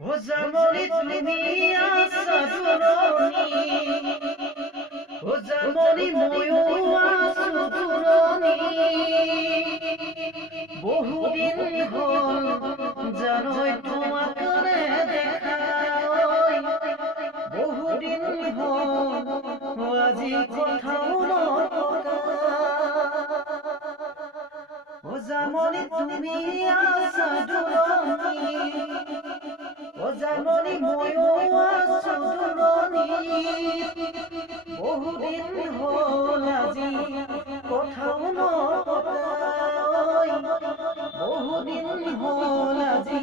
ও জামনি তুমি আছা দূৰণি, ও জামনি ময়ো আছো দূৰণি, বহুদিন হ'ল জানৈ তোমাক নেদেখা, বহুদিন হ'ল আজি কথাও নপতা। ও জামনি তুমি আছা দূৰণি, ও জামনি ময়ো আছো দূৰণি, বহুদিন হ'ল আজি কথাও নপতা, বহুদিন হ'ল আজি